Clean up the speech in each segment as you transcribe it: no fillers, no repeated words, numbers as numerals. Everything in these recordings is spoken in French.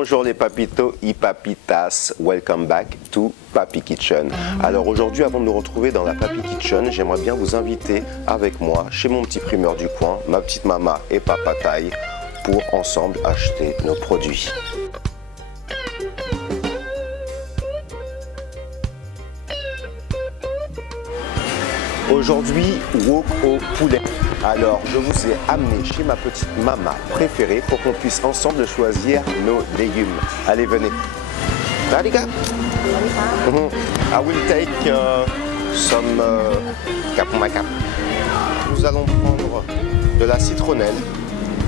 Bonjour les papitos et papitas, welcome back to Papi Kitchen. Alors aujourd'hui, avant de nous retrouver dans la Papi Kitchen, j'aimerais bien vous inviter avec moi chez mon petit primeur du coin, ma petite maman et papa Taille, pour ensemble acheter nos produits. Aujourd'hui, wok au poulet. Alors, je vous ai amené chez ma petite maman préférée pour qu'on puisse ensemble choisir nos légumes. Allez, venez. Radica. I will take some kapumaka. Nous allons prendre de la citronnelle,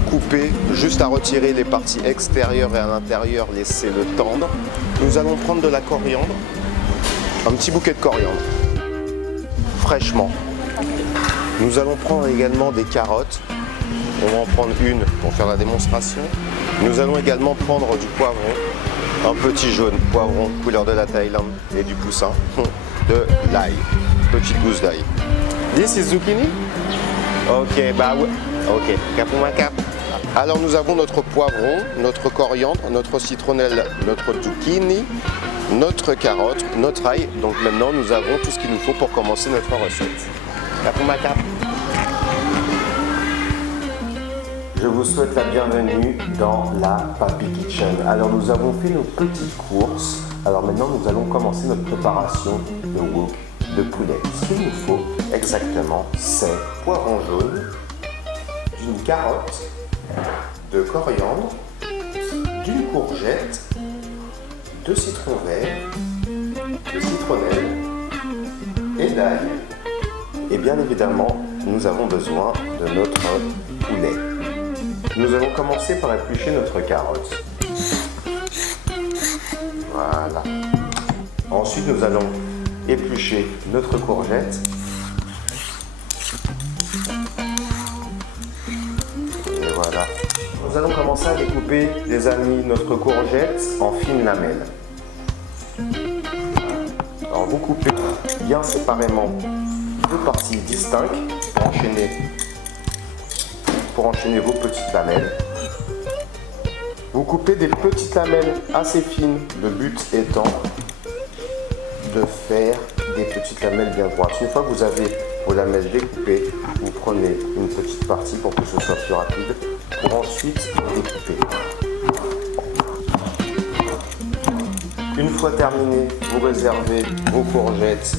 coupée, juste à retirer les parties extérieures et à l'intérieur, laisser-le tendre. Nous allons prendre de la coriandre, un petit bouquet de coriandre, fraîchement. Nous allons prendre également des carottes. On va en prendre une pour faire la démonstration. Nous allons également prendre du poivron, un petit jaune poivron couleur de la Thaïlande et du poussin, de l'ail, petite gousse d'ail. This is zucchini? Ok, bah ouais. Ok, kapumaka. Alors nous avons notre poivron, notre coriandre, notre citronnelle, notre zucchini, notre carotte, notre ail. Donc maintenant nous avons tout ce qu'il nous faut pour commencer notre recette. Kapumaka. Je vous souhaite la bienvenue dans la Papi Kitchen. Alors nous avons fait nos petites courses. Alors maintenant nous allons commencer notre préparation de wok de poulet. Ce qu'il nous faut exactement, c'est poivron jaune, d'une carotte, de coriandre, d'une courgette, de citron vert, de citronnelle et d'ail. Et bien évidemment, nous avons besoin de notre poulet. Nous allons commencer par éplucher notre carotte. Voilà. Ensuite, nous allons éplucher notre courgette. Et voilà. Nous allons commencer à découper, les amis, notre courgette en fines lamelles. Alors, vous coupez bien séparément deux parties distinctes pour enchaîner vos petites lamelles. Vous coupez des petites lamelles assez fines, le but étant de faire des petites lamelles bien droites. Une fois que vous avez vos lamelles découpées, vous prenez une petite partie pour que ce soit plus rapide, pour ensuite découper. Une fois terminé, vous réservez vos courgettes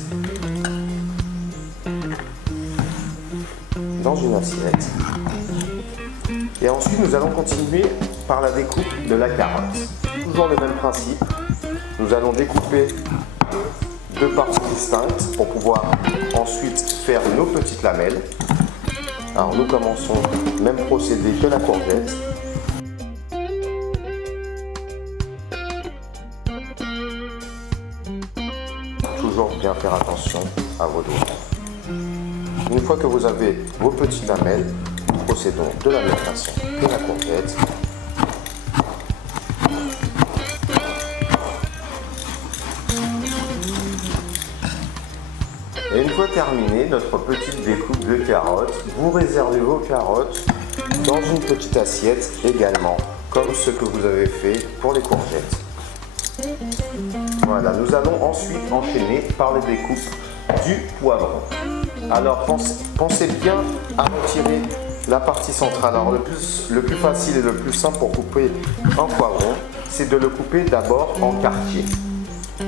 dans une assiette. Et ensuite, nous allons continuer par la découpe de la carotte. Toujours le même principe. Nous allons découper deux parties distinctes pour pouvoir ensuite faire nos petites lamelles. Alors nous commençons même procédé que la courgette. Toujours bien faire attention à vos doigts. Une fois que vous avez vos petites lamelles, nous procédons de la même façon que la courgette. Et une fois terminé notre petite découpe de carottes, vous réservez vos carottes dans une petite assiette également, comme ce que vous avez fait pour les courgettes. Voilà, nous allons ensuite enchaîner par les découpes du poivron. Alors pensez bien à retirer la partie centrale. Alors le plus facile et le plus simple pour couper un poivron, c'est de le couper d'abord en quartier.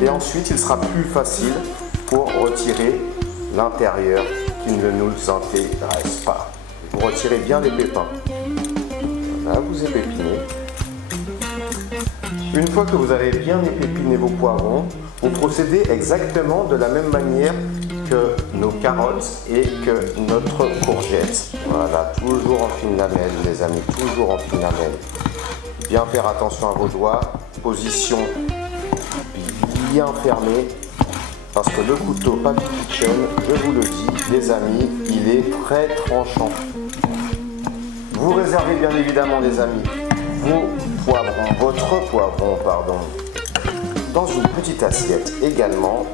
Et ensuite il sera plus facile pour retirer l'intérieur qui ne nous intéresse pas. Vous retirez bien les pépins. Voilà, vous épépinez. Une fois que vous avez bien épiné vos poivrons, vous procédez exactement de la même manière que nos carottes et que notre courgette. Voilà, toujours en fine lamelle, les amis, toujours en fine lamelle. Bien faire attention à vos doigts, position bien fermée, parce que le couteau Papi Kitchen, je vous le dis, les amis, il est très tranchant. Vous réservez bien évidemment, les amis, votre poivron, dans une petite assiette également,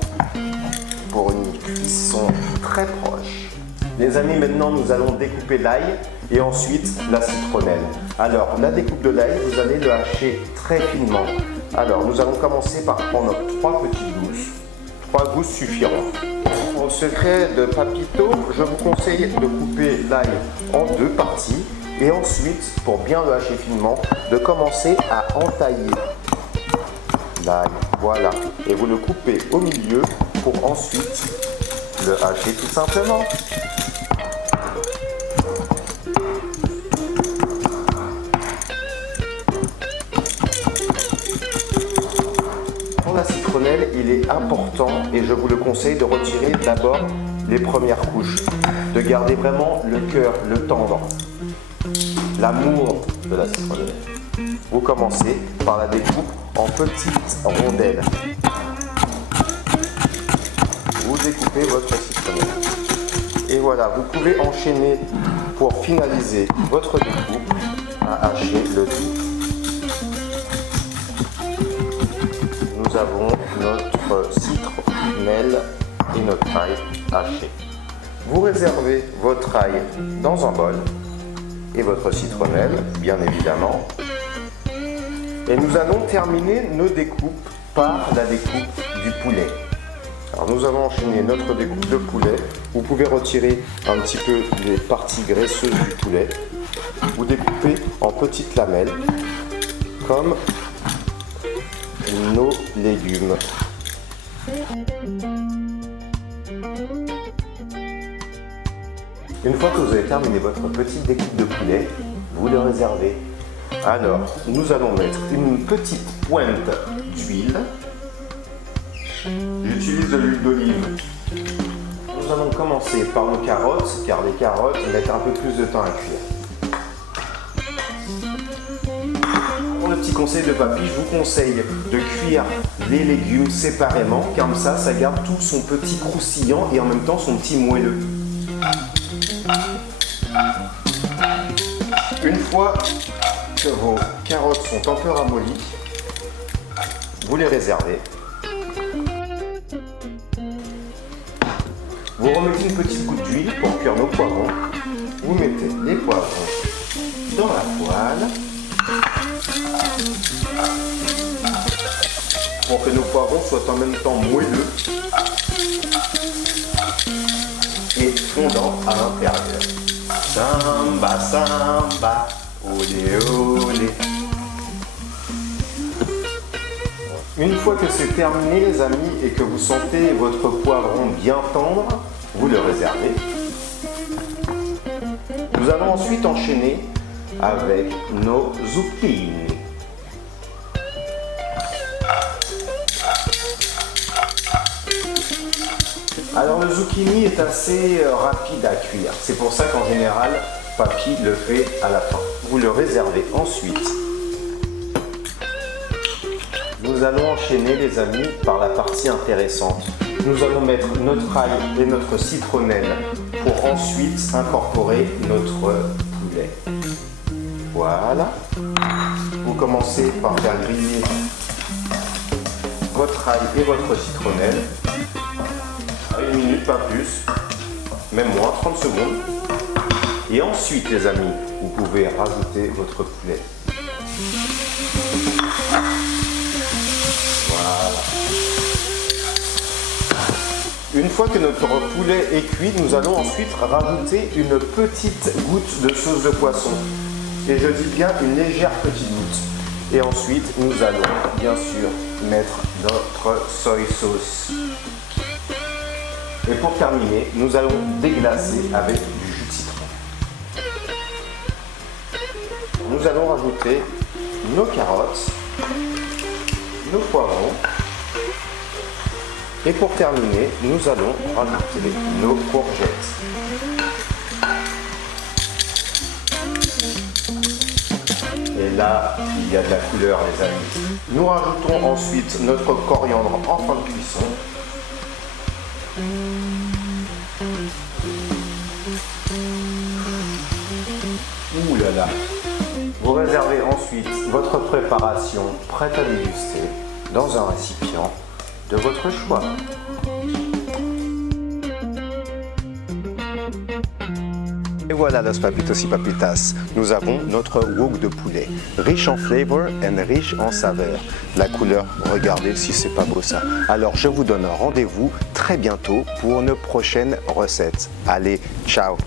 pour une cuisson très proche. Les amis, maintenant nous allons découper l'ail et ensuite la citronnelle. Alors, la découpe de l'ail, vous allez le hacher très finement. Alors, nous allons commencer par prendre 3 petites gousses. 3 gousses suffiront. Au secret de Papito, je vous conseille de couper l'ail en 2 parties et ensuite, pour bien le hacher finement, de commencer à entailler l'ail. Voilà. Et vous le coupez au milieu pour ensuite le hacher tout simplement. Pour la citronnelle, il est important, et je vous le conseille, de retirer d'abord les premières couches, de garder vraiment le cœur, le tendre, l'amour de la citronnelle. Vous commencez par la découpe en petites rondelles. Vous découpez votre citronnelle. Et voilà, vous pouvez enchaîner pour finaliser votre découpe à hacher le tout. Nous avons notre citronnelle et notre ail haché. Vous réservez votre ail dans un bol et votre citronnelle, bien évidemment. Et nous allons terminer nos découpes par la découpe du poulet. Alors nous avons enchaîné notre découpe de poulet. Vous pouvez retirer un petit peu les parties graisseuses du poulet. Vous découpez en petites lamelles, comme nos légumes. Une fois que vous avez terminé votre petite découpe de poulet, vous le réservez. Alors, nous allons mettre une petite pointe d'huile. J'utilise de l'huile d'olive. Nous allons commencer par nos carottes, car les carottes mettent un peu plus de temps à cuire. Pour le petit conseil de papy, je vous conseille de cuire les légumes séparément, comme ça garde tout son petit croustillant et en même temps son petit moelleux. Une fois que vos carottes sont un peu ramollies, vous les réservez. Vous remettez une petite goutte d'huile pour cuire nos poivrons. Vous mettez les poivrons dans la poêle pour que nos poivrons soient en même temps moelleux et fondants à l'intérieur. Samba, samba, olé, olé. Une fois que c'est terminé les amis et que vous sentez votre poivron bien tendre, vous le réservez. Nous allons ensuite enchaîner avec nos zucchini. Alors le zucchini est assez rapide à cuire, c'est pour ça qu'en général, papy le fait à la fin. Vous le réservez ensuite. Nous allons enchaîner les amis par la partie intéressante. Nous allons mettre notre ail et notre citronnelle pour ensuite incorporer notre poulet. Voilà. Vous commencez par faire griller votre ail et votre citronnelle. 1 minute, pas plus, même moins, 30 secondes. Et ensuite, les amis, vous pouvez rajouter votre poulet. Voilà. Une fois que notre poulet est cuit, nous allons ensuite rajouter une petite goutte de sauce de poisson. Et je dis bien une légère petite goutte. Et ensuite, nous allons bien sûr mettre notre soy sauce. Et pour terminer, nous allons déglacer avec du jus de citron. Nous allons rajouter nos carottes, nos poivrons. Et pour terminer, nous allons rajouter nos courgettes. Et là, il y a de la couleur, les amis. Nous rajoutons ensuite notre coriandre en fin de cuisson. Ouh là là. Vous réservez ensuite votre préparation prête à déguster dans un récipient de votre choix. Et voilà los papitos y papitas, nous avons notre wok de poulet, riche en flavor et riche en saveur. La couleur, regardez si c'est pas beau ça. Alors je vous donne rendez-vous très bientôt pour une prochaine recette. Allez, ciao!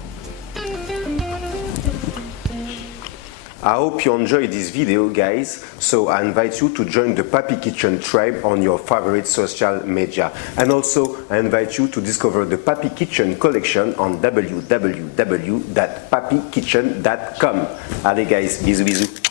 I hope you enjoyed this video, guys, so I invite you to join the Papi Kitchen tribe on your favorite social media. And also, I invite you to discover the Papi Kitchen collection on www.papikitchen.com. Allez guys, bisous bisous.